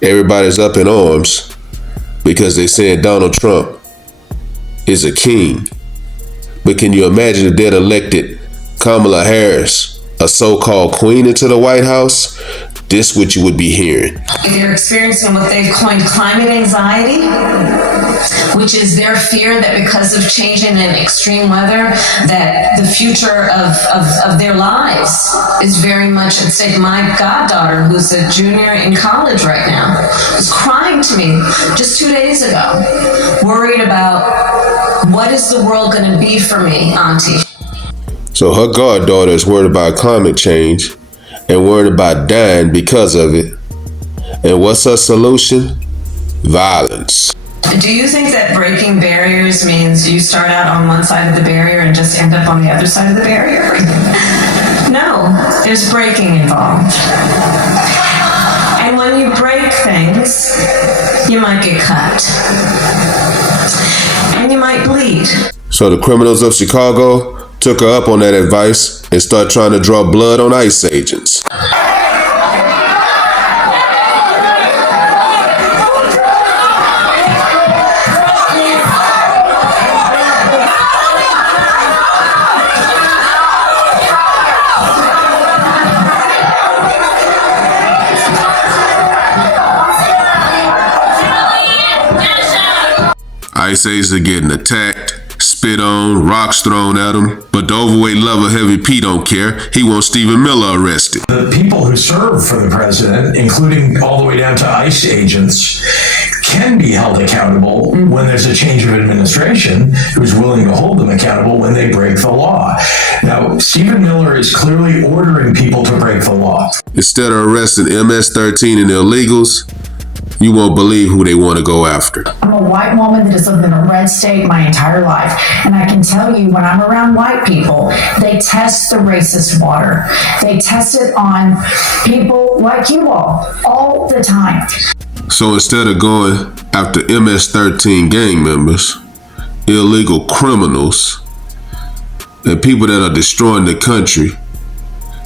Everybody's up in arms because they're saying Donald Trump is a king. But can you imagine if they'd elected Kamala Harris, a so-called queen, into the White House? This what you would be hearing. If you're experiencing what they've coined climate anxiety, which is their fear that because of changing in extreme weather, that the future of their lives is very much at stake. My goddaughter, who's a junior in college right now, was crying to me just 2 days ago, worried about what is the world going to be for me, Auntie. So her goddaughter is worried about climate change and worried about dying because of it. And what's her solution? Violence. Do you think that breaking barriers means you start out on one side of the barrier and just end up on the other side of the barrier? No, there's breaking involved. And when you break things, you might get cut. And you might bleed. So the criminals of Chicago took her up on that advice and started trying to draw blood on ICE agents. ICE agents are getting attacked, spit on, rocks thrown at him, but the overweight lover Heavy P don't care. He wants Stephen Miller arrested. The people who serve for the president, including all the way down to ICE agents, can be held accountable when there's a change of administration who's willing to hold them accountable when they break the law. Now, Stephen Miller is clearly ordering people to break the law. Instead of arresting MS-13 and illegals, you won't believe who they want to go after. I'm a white woman that has lived in a red state my entire life, and I can tell you when I'm around white people, they test the racist water. They test it on people like you all the time. So instead of going after MS-13 gang members, illegal criminals, and people that are destroying the country,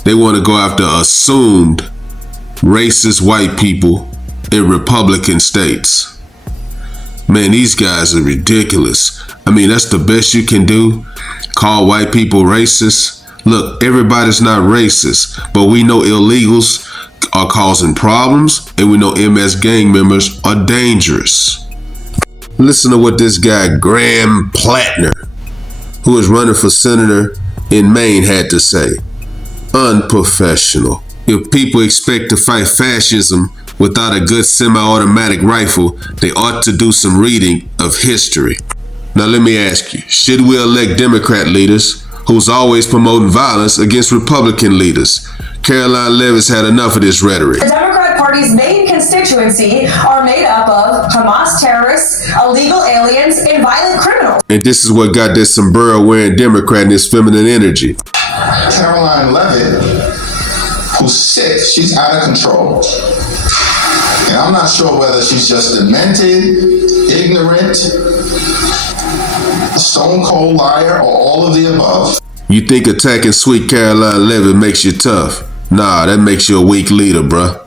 they want to go after assumed racist white people in Republican states. Man, these guys are ridiculous. I mean, that's the best you can do? Call white people racist? Look, everybody's not racist, but we know illegals are causing problems, and we know MS gang members are dangerous. Listen to what this guy, Graham Plattner, who is running for senator in Maine, had to say. Unprofessional. If people expect to fight fascism without a good semi-automatic rifle, they ought to do some reading of history. Now let me ask you, should we elect Democrat leaders who's always promoting violence against Republican leaders? Caroline Levitt's had enough of this rhetoric. The Democrat Party's main constituency are made up of Hamas terrorists, illegal aliens, and violent criminals. And this is what got this sombrero-wearing Democrat and his feminine energy. Caroline Levitt, who's sick, she's out of control. And I'm not sure whether she's just demented, ignorant, a stone cold liar, or all of the above. You think attacking sweet Caroline Levitt makes you tough? Nah, that makes you a weak leader, bruh.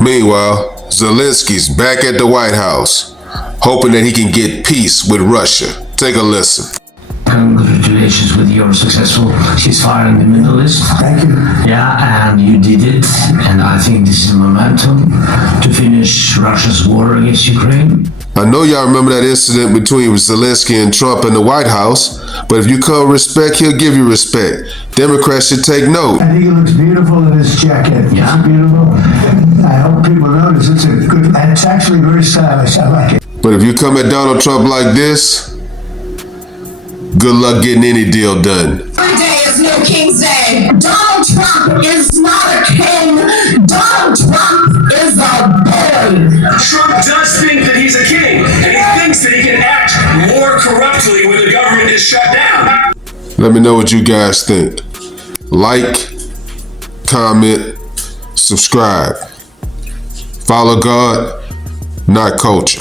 Meanwhile, Zelensky's back at the White House, hoping that he can get peace with Russia. Take a listen. Congratulations with your successful ceasefire in the Middle East. Thank you. Yeah, and you did it, and I think this is momentum to finish Russia's war against Ukraine. I know y'all remember that incident between Zelensky and Trump in the White House, but if you come respect, he'll give you respect. Democrats should take note. I think it looks beautiful in his jacket. Yeah. It's beautiful. I hope people notice it's actually very stylish. I like it. But if you come at Donald Trump like this, good luck getting any deal done. Today is no King's Day. Donald Trump is not a king. Donald Trump is a bully. Trump does think that he's a king, and he thinks that he can act more corruptly when the government is shut down. Let me know what you guys think. Like, comment, subscribe. Follow God, not culture.